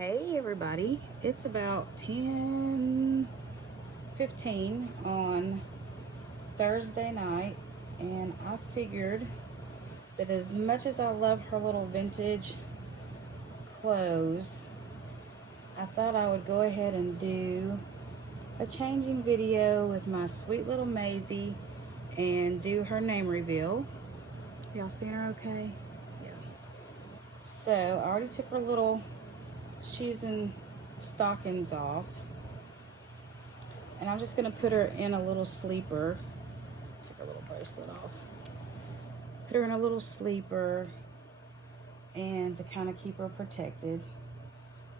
Hey everybody, it's about 10:15 on Thursday night, and I figured that as much as I love her little vintage clothes, I thought I would go ahead and do a changing video with my sweet little Maisie and do her name reveal. Y'all seeing her okay? Yeah. So I already took her little shoes and stockings off, and I'm just gonna put her in a little sleeper. Take her little bracelet off. Put her in a little sleeper, and to kind of keep her protected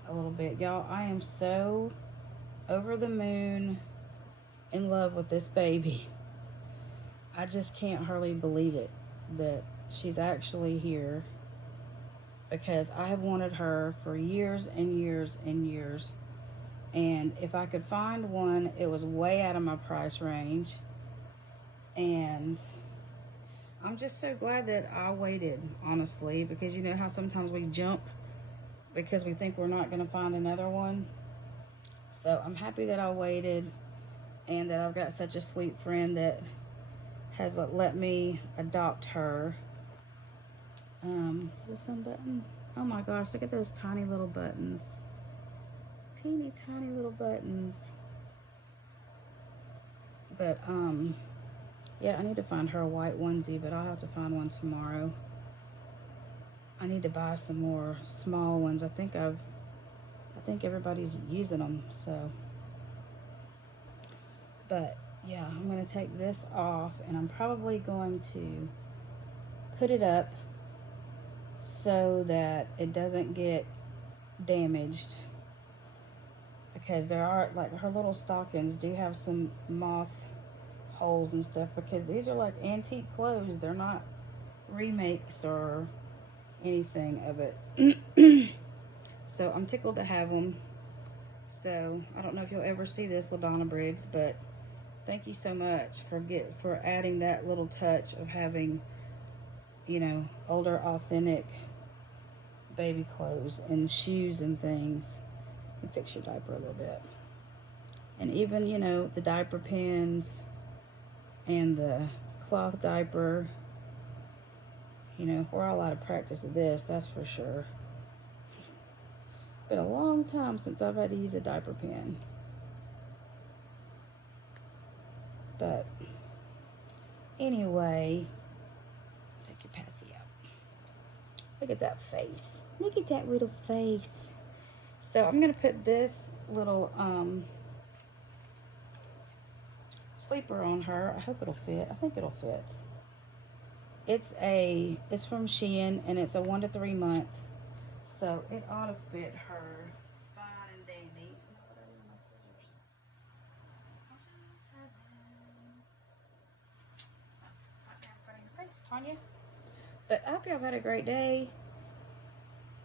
a little bit. Y'all, I am so over the moon in love with this baby. I just can't hardly believe it that she's actually here, because I have wanted her for years and years and years. And if I could find one, it was way out of my price range. And I'm just so glad that I waited, honestly, because you know how sometimes we jump because we think we're not going to find another one. So I'm happy that I waited, and that I've got such a sweet friend that has let me adopt her. Is this some button? Oh my gosh, look at those tiny little buttons. Teeny tiny little buttons. But yeah, I need to find her a white onesie, but I'll have to find one tomorrow. I need to buy some more small ones. I think everybody's using them, so. But yeah, I'm gonna take this off, and I'm probably going to put it up so that it doesn't get damaged, because there are, like, her little stockings do have some moth holes and stuff, because these are like antique clothes. They're not remakes or anything of it. So I'm tickled to have them. So I don't know if you'll ever see this, LaDonna Briggs, but thank you so much for adding that little touch of having, you know, older, authentic baby clothes and shoes and things. And fix your diaper a little bit. And even, you know, the diaper pins and the cloth diaper. You know, we're all out of practice of this, that's for sure. It's been a long time since I've had to use a diaper pin. But anyway, take your passy out. Look at that face. Look at that little face. So I'm gonna put this little sleeper on her. I hope it'll fit. I think it'll fit. It's from Shein, and it's a 1 to 3 month, so it ought to fit her fine and dandy. Tanya. But I hope y'all had a great day.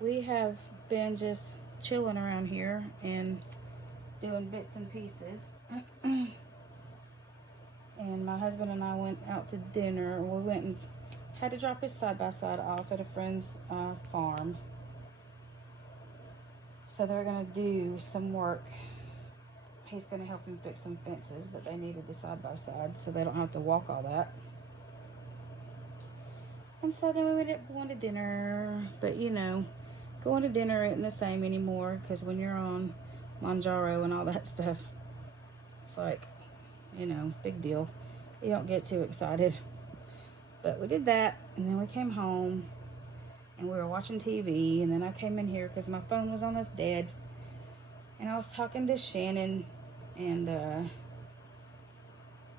We have been just chilling around here and doing bits and pieces. And my husband and I went out to dinner. We went and had to drop his side-by-side off at a friend's farm. So they're gonna do some work. He's gonna help him fix some fences, but they needed the side-by-side so they don't have to walk all that. And so then we ended up going to dinner. But you know, going to dinner isn't the same anymore, because when you're on Manjaro and all that stuff, it's like, you know, big deal. You don't get too excited. But we did that, and then we came home, and we were watching TV, and then I came in here because my phone was almost dead, and I was talking to Shannon, and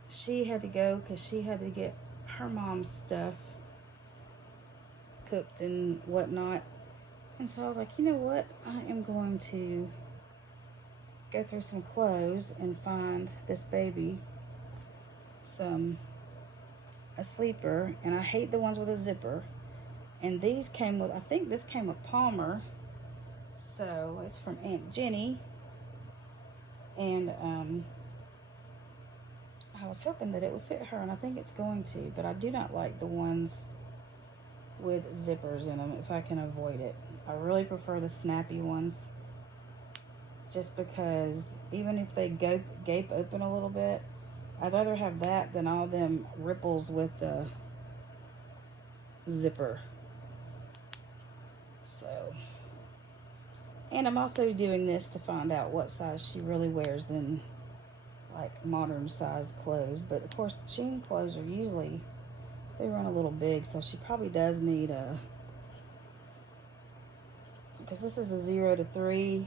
she had to go because she had to get her mom's stuff cooked and whatnot. And so I was like, you know what, I am going to go through some clothes and find this baby a sleeper. And I hate the ones with a zipper, and these came with, I think this came with Palmer, so it's from Aunt Jenny. And I was hoping that it would fit her, and I think it's going to, but I do not like the ones with zippers in them if I can avoid it. I really prefer the snappy ones. just because even if they gape open a little bit, I'd rather have that than all them ripples with the zipper. So, and I'm also doing this to find out what size she really wears in like modern size clothes. But of course, Shein clothes are usually, they run a little big, so she probably does need a, because this is a 0 to 3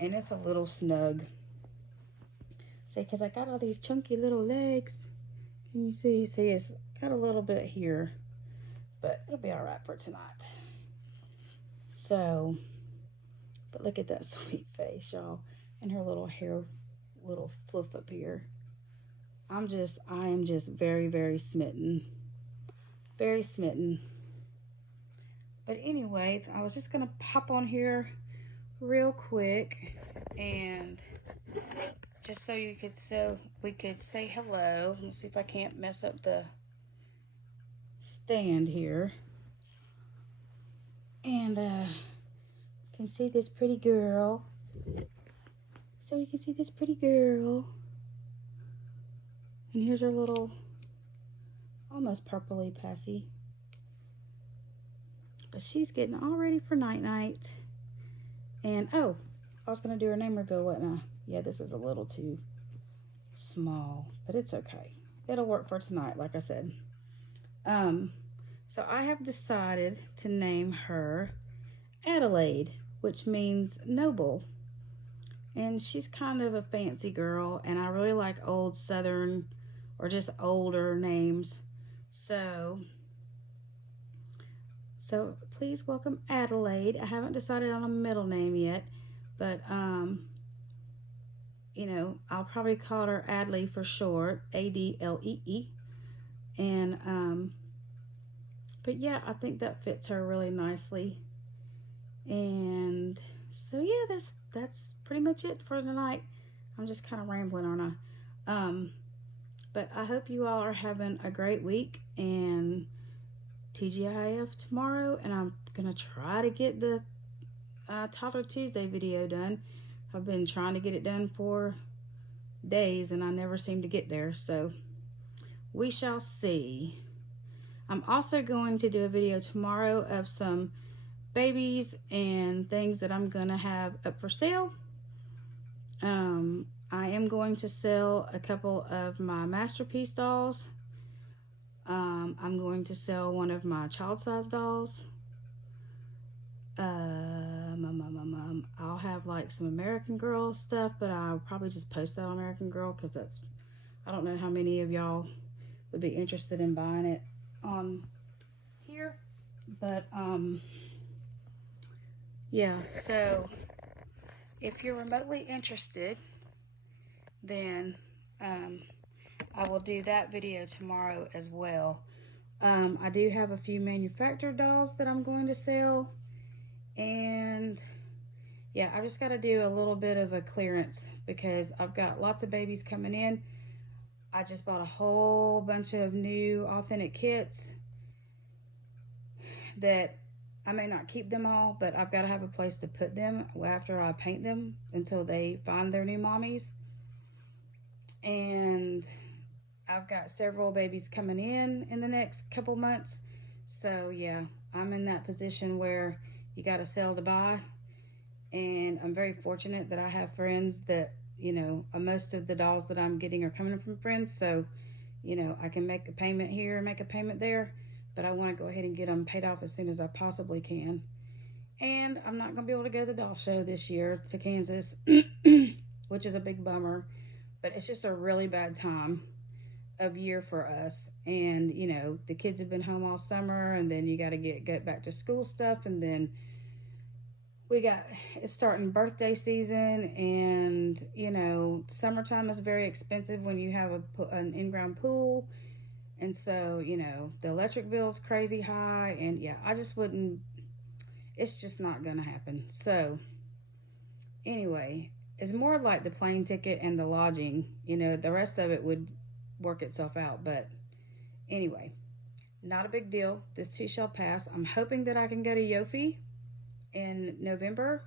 and it's a little snug. See, because I got all these chunky little legs. Can you see? See, it's got a little bit here, but it'll be all right for tonight. So, but look at that sweet face, y'all, and her little hair, little fluff up here. I am just very, very smitten. Very smitten. But anyway, I was just going to pop on here real quick and just so we could say hello. Let's see if I can't mess up the stand here. And can see this pretty girl. So you can see this pretty girl. And here's her little almost purpley passy. But she's getting all ready for night night. And oh, I was gonna do her name reveal, wasn't I? Yeah, this is a little too small, but it's okay. It'll work for tonight, like I said. So I have decided to name her Adelaide, which means noble. And she's kind of a fancy girl, and I really like old Southern or just older names. So please welcome Adelaide. I haven't decided on a middle name yet, but you know, I'll probably call her Adley for short, Adlee. And but yeah, I think that fits her really nicely. And so yeah, that's pretty much it for tonight. I'm just kind of rambling, aren't I? But I hope you all are having a great week, and TGIF tomorrow, and I'm gonna try to get the Toddler Tuesday video done. I've been trying to get it done for days and I never seem to get there, so we shall see. I'm also going to do a video tomorrow of some babies and things that I'm gonna have up for sale. I am going to sell a couple of my Masterpiece dolls. I'm going to sell one of my child size dolls. I'll have like some American Girl stuff, but I'll probably just post that on American Girl because I don't know how many of y'all would be interested in buying it on here. But yeah, so if you're remotely interested, then I will do that video tomorrow as well. I do have a few manufactured dolls that I'm going to sell, and yeah, I just got to do a little bit of a clearance because I've got lots of babies coming in. I just bought a whole bunch of new authentic kits that I may not keep them all, but I've got to have a place to put them after I paint them until they find their new mommies. And I've got several babies coming in the next couple months. So yeah, I'm in that position where you got to sell to buy. And I'm very fortunate that I have friends that, you know, most of the dolls that I'm getting are coming from friends. So, you know, I can make a payment here, make a payment there, but I want to go ahead and get them paid off as soon as I possibly can. And I'm not going to be able to go to the doll show this year to Kansas, which is a big bummer, but it's just a really bad time of year for us. And, you know, the kids have been home all summer, and then you got to get back to school stuff, and then it's starting birthday season, and you know, summertime is very expensive when you have an in-ground pool, and so, you know, the electric bill is crazy high, and yeah, it's just not gonna happen. So anyway, it's more like the plane ticket and the lodging, you know, the rest of it would work itself out. But anyway, not a big deal. This too shall pass. I'm hoping that I can go to Yofi in November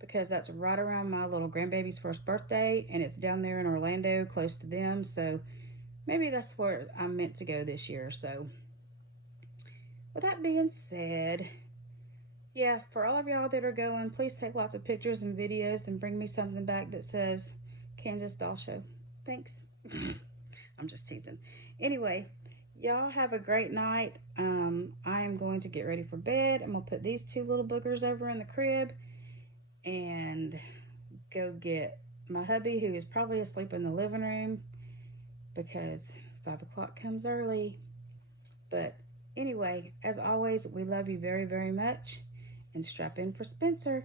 because that's right around my little grandbaby's first birthday, and it's down there in Orlando close to them. So maybe that's where I'm meant to go this year. So with that being said, yeah, for all of y'all that are going, please take lots of pictures and videos and bring me something back that says Kansas Doll Show. Thanks. I'm just teasing. Anyway, y'all have a great night. I am going to get ready for bed. I'm going to put these two little boogers over in the crib and go get my hubby, who is probably asleep in the living room because 5 o'clock comes early. But anyway, as always, we love you very, very much. And strap in for Spencer.